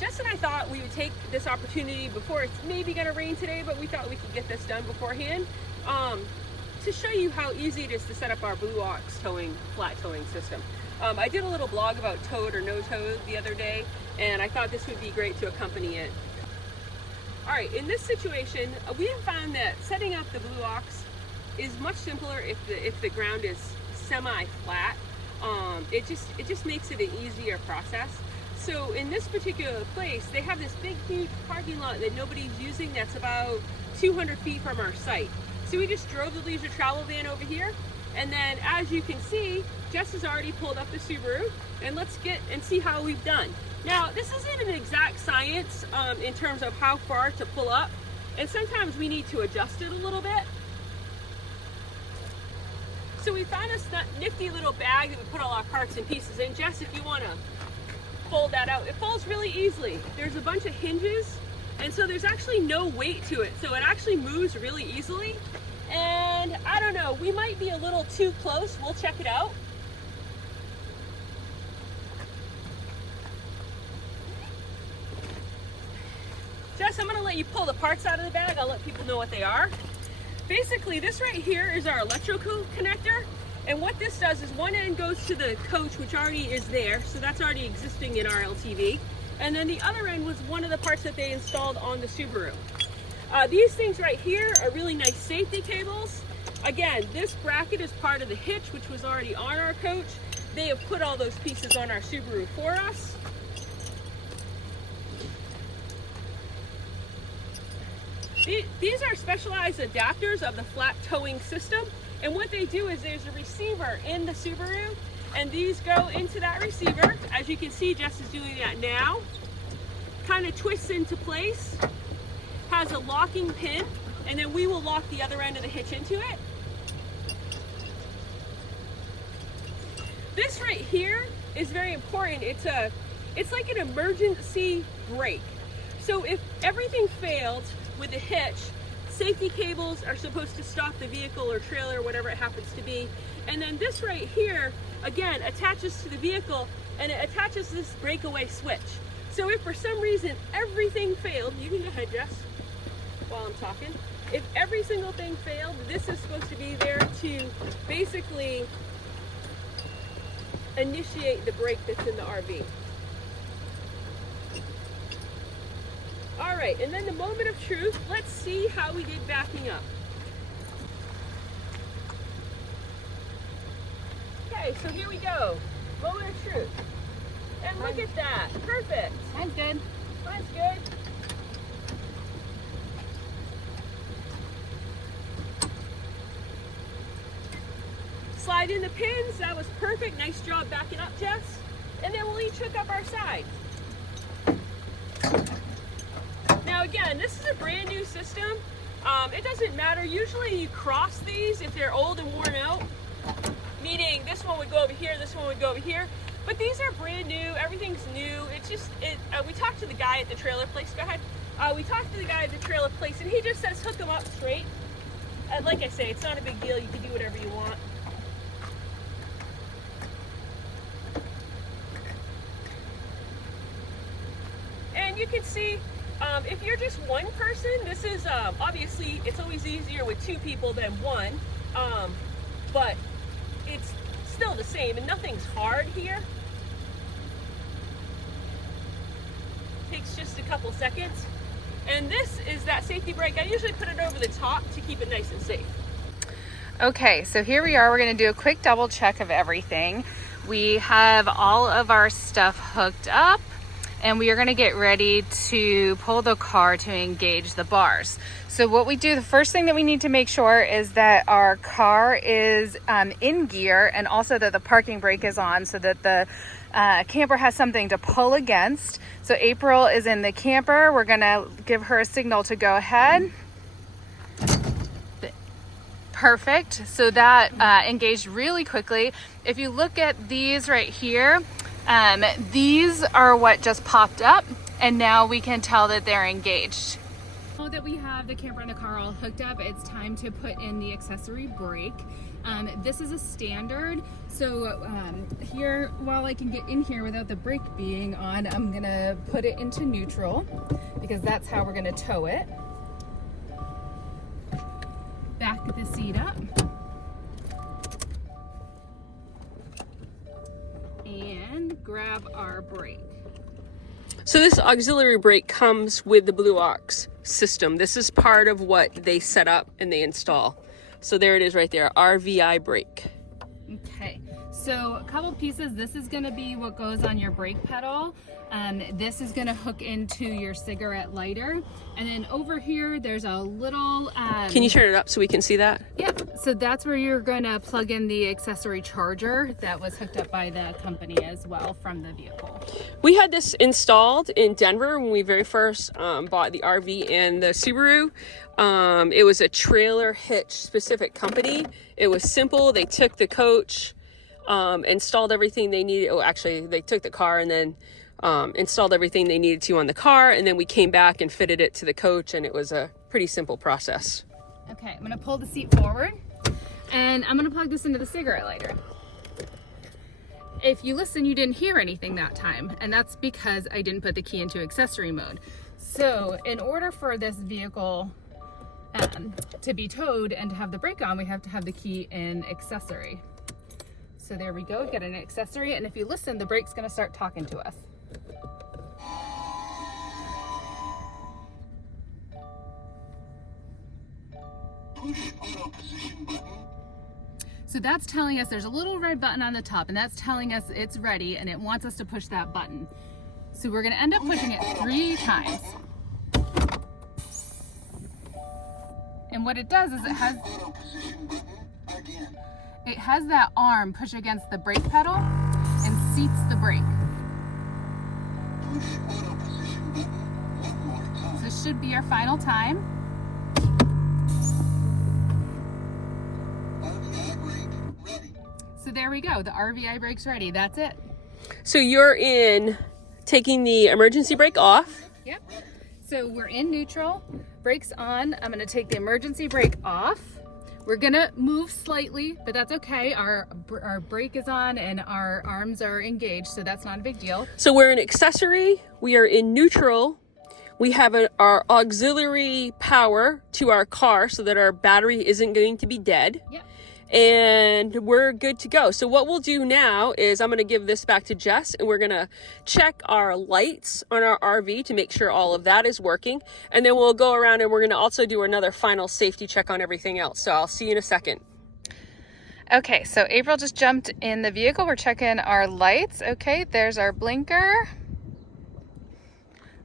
Jess and I thought we would take this opportunity before it's maybe going to rain today, but we thought we could get this done beforehand to show you how easy it is to set up our Blue Ox towing, flat towing system. I did a little blog about towed or no towed the other day, and I thought this would be great to accompany it. All right, in this situation, we have found that setting up the Blue Ox is much simpler if the ground is semi-flat. It just makes it an easier process. So in this particular place, they have this big, huge parking lot that nobody's using that's about 200 feet from our site. So we just drove the leisure travel van over here. And then as you can see, Jess has already pulled up the Subaru, and let's get and see how we've done. Now, this isn't an exact science in terms of how far to pull up. And sometimes we need to adjust it a little bit. So we found this nifty little bag that we put all our parts and pieces in. Jess, if you want to fold that out, it folds really easily. There's a bunch of hinges, and so there's actually no weight to it. So it actually moves really easily. And I don't know, we might be a little too close. We'll check it out. Jess, I'm gonna let you pull the parts out of the bag. I'll let people know what they are. Basically, this right here is our electrical connector. And what this does is one end goes to the coach, which already is there. So that's already existing in our LTV. And then the other end was one of the parts that they installed on the Subaru. These things right here are really nice safety cables. Again, this bracket is part of the hitch, which was already on our coach. They have put all those pieces on our Subaru for us. These are specialized adapters of the flat towing system. And what they do is there's a receiver in the Subaru, and these go into that receiver. As you can see, Jess is doing that now. Kind of twists into place, has a locking pin, and then we will lock the other end of the hitch into it. This right here is very important. It's like an emergency brake. So if everything failed with the hitch, safety cables are supposed to stop the vehicle or trailer, whatever it happens to be. And then this right here, again, attaches to the vehicle, and it attaches this breakaway switch. So if for some reason everything failed, you can go ahead, Jess, while I'm talking. If every single thing failed, this is supposed to be there to basically initiate the brake that's in the RV. All right, and then the moment of truth, let's see how we did backing up. Okay, so here we go. Moment of truth. And look at that, perfect. Mine's good. Mine's good. Slide in the pins, that was perfect. Nice job backing up, Jess. And then we'll each hook up our side. Now again, this is a brand new system. It doesn't matter. Usually you cross these if they're old and worn out, meaning this one would go over here, this one would go over here. But these are brand new, everything's new. It's just, we talked to the guy at the trailer place, go ahead. We talked to the guy at the trailer place, and he just says hook them up straight. And like I say, it's not a big deal. You can do whatever you want. And you can see, if you're just one person, this is, obviously, it's always easier with two people than one, but it's still the same, and nothing's hard here. Takes just a couple seconds. And this is that safety brake. I usually put it over the top to keep it nice and safe. Okay, so here we are. We're going to do a quick double check of everything. We have all of our stuff hooked up, and we are going to get ready to pull the car to engage the bars. So what we do, the first thing that we need to make sure is that our car is in gear, and also that the parking brake is on, so that the camper has something to pull against. So April is in the camper. We're going to give her a signal to go ahead. Perfect. So that engaged really quickly. If you look at these right here, These are what just popped up, and now we can tell that they're engaged. Now that we have the camper and the car all hooked up, it's time to put in the accessory brake. This is a standard, so here, while I can get in here without the brake being on, I'm gonna put it into neutral because that's how we're gonna tow it. Back the seat up. And grab our brake. So this auxiliary brake comes with the Blue Ox system. This is part of what they set up and they install. So there it is right there, RVI brake. Okay, so a couple pieces. This is gonna be what goes on your brake pedal. This is gonna hook into your cigarette lighter. And then over here, there's a little... Can you turn it up so we can see that? Yep, so that's where you're gonna plug in the accessory charger that was hooked up by the company as well from the vehicle. We had this installed in Denver when we very first bought the RV and the Subaru. It was a trailer hitch specific company. It was simple. They took the coach, installed everything they needed. Oh, actually, they took the car and then installed everything they needed to on the car, and then we came back and fitted it to the coach, and it was a pretty simple process. Okay, I'm gonna pull the seat forward, and I'm gonna plug this into the cigarette lighter. If you listen, you didn't hear anything that time, and that's because I didn't put the key into accessory mode. So in order for this vehicle to be towed and to have the brake on, we have to have the key in accessory. So there we go, get an accessory, and if you listen, the brake's gonna start talking to us. Push auto position button. So that's telling us there's a little red button on the top, and that's telling us it's ready and it wants us to push that button. So we're gonna end up pushing it 3 times. And what it does is it has that arm push against the brake pedal and seats the brake. Push auto position button one more time. So this should be our final time. RVI brake ready. So there we go, the RVI brake's ready, that's it. So you're in taking the emergency brake off. Yep. So we're in neutral, brake's on. I'm gonna take the emergency brake off. We're gonna move slightly, but that's okay. Our brake is on and our arms are engaged, so that's not a big deal. So we're in accessory, we are in neutral. We have our auxiliary power to our car so that our battery isn't going to be dead. Yep. And we're good to go. So what we'll do now is I'm gonna give this back to Jess, and we're gonna check our lights on our RV to make sure all of that is working. And then we'll go around and we're gonna also do another final safety check on everything else. So I'll see you in a second. Okay, so April just jumped in the vehicle. We're checking our lights. Okay, there's our blinker.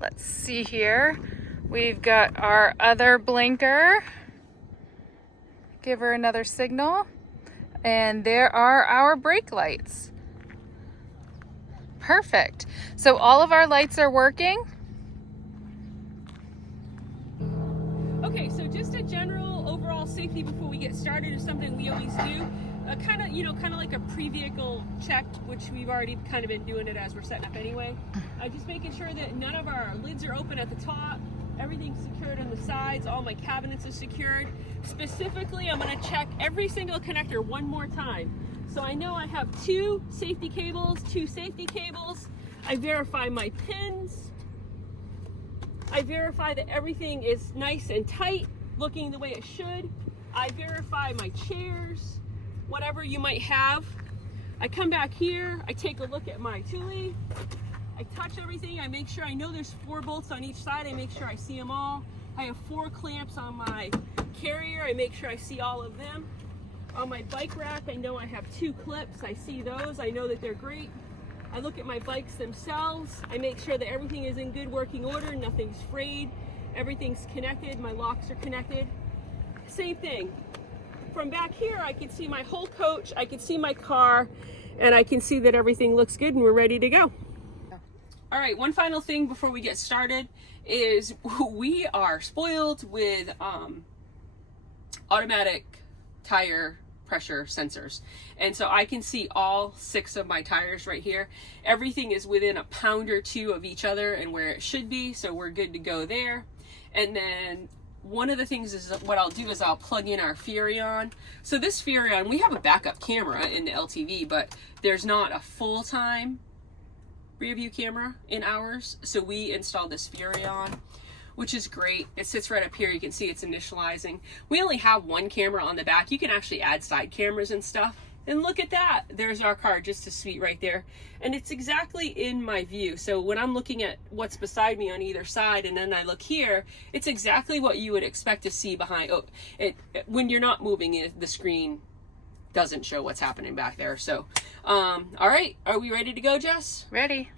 Let's see here. We've got our other blinker. Give her another signal. And there are our brake lights. Perfect. So all of our lights are working. Okay, so just a general overall safety before we get started is something we always do. Kind of like a pre-vehicle check, which we've already kind of been doing it as we're setting up anyway. Just making sure that none of our lids are open at the top. Everything's secured on the sides. All my cabinets are secured. Specifically, I'm going to check every single connector one more time. So I know I have 2 safety cables, 2 safety cables. I verify my pins. I verify that everything is nice and tight, looking the way it should. I verify my chairs, whatever you might have. I come back here, I take a look at my Thule. I touch everything, I make sure I know there's 4 bolts on each side, I make sure I see them all. I have 4 clamps on my carrier, I make sure I see all of them. On my bike rack, I know I have 2 clips, I see those, I know that they're great. I look at my bikes themselves, I make sure that everything is in good working order, nothing's frayed, everything's connected, my locks are connected. Same thing. From back here, I can see my whole coach, I can see my car, and I can see that everything looks good and we're ready to go. All right, one final thing before we get started is we are spoiled with automatic tire pressure sensors. And so I can see all 6 of my tires right here. Everything is within a pound or 2 of each other and where it should be, so we're good to go there. And then one of the things is what I'll do is I'll plug in our Furrion. So this Furrion, we have a backup camera in the LTV, but there's not a full-time rear view camera in ours. So we installed this Furrion, which is great. It sits right up here. You can see it's initializing. We only have 1 camera on the back. You can actually add side cameras and stuff. And look at that. There's our car, just a suite right there. And it's exactly in my view. So when I'm looking at what's beside me on either side, and then I look here, it's exactly what you would expect to see behind. Oh, when you're not moving, the screen doesn't show what's happening back there. So, all right. Are we ready to go, Jess? Ready.